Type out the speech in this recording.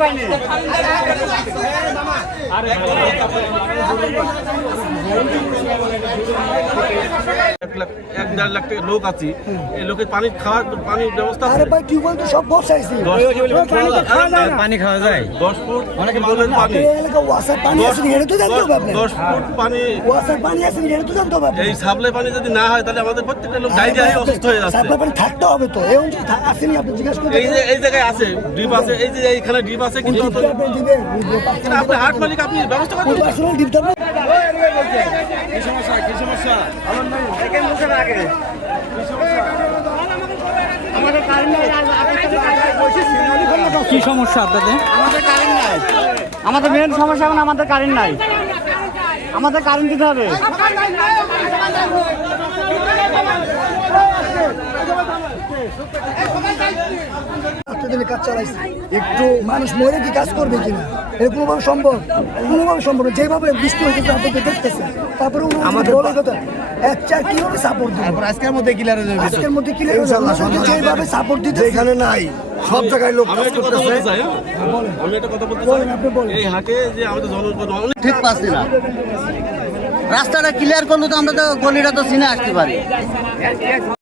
পাইনি। এক দেড় লাখ টাকা লোক আছি। এই লোকের পানি খাওয়ার পানির ব্যবস্থা আরে ভাই টিউবওয়েল তো সব বসাইছি দশ পানি খাওয়া যায়। দশ ফুট অনেকে বলেন পানি। ওয়াসার পানি আছে এটা তো জানতে হবে আপনি দশ ফুট পানি। ওয়াসার পানি আছে এটা তো জানতে হবে এই সাপ্লাই পানি যদি না হয় তাহলে আমাদের প্রত্যেকটা লোক ডাইরিয়া অসুস্থ হয়ে যাচ্ছে। সাপ্লাই পানি থাকতে হবে তো। এই অঞ্চলে আসেনি আপনি জিজ্ঞাসা করতে এই যে এই জায়গায় আছে ডিপ আছে এই যে এইখানে ডিপ আছে কিন্তু আপনি হাট মালিক আপনি ব্যবস্থা করবেন কি সমস্যা? কি আমাদের আমার নাই কি সমস্যা? তো। কি সমস্যা আপনাদের আমাদের কারেন্ট নাই। আমাদের মেন সমস্যা এখন আমাদের কারেন্ট নাই। আমাদের কারেন্ট দিতে হবে। দিনে কাজ চালাইছি। একটু মানুষ মরে কি কাজ করবে কিনা? এটা কোনোভাবে সম্ভব? কোনোভাবে সম্ভব না। যেভাবে বৃষ্টি হয়েছে আপনি তো দেখতেছেন। তারপরে আমাদের বলার কথা এক চার কীভাবে সাপোর্ট দিবে? আজকের মধ্যে ক্লিয়ার হয়ে যাবে? আজকের মধ্যে কি যেভাবে সাপোর্ট দিতে এখানে নাই সব জায়গায় লোক কাজ করতেছে। বলতে চাই হ্যাঁ? আমি একটা কথা বলতে চাই। আপনি বলেন। এই হাটে যে আমাদের জনগণ অনেক ঠিক পাচ্ছি না রাস্তাটা ক্লিয়ার করলে তো আমরা তো গলিটা তো চিনে আসতে পারি।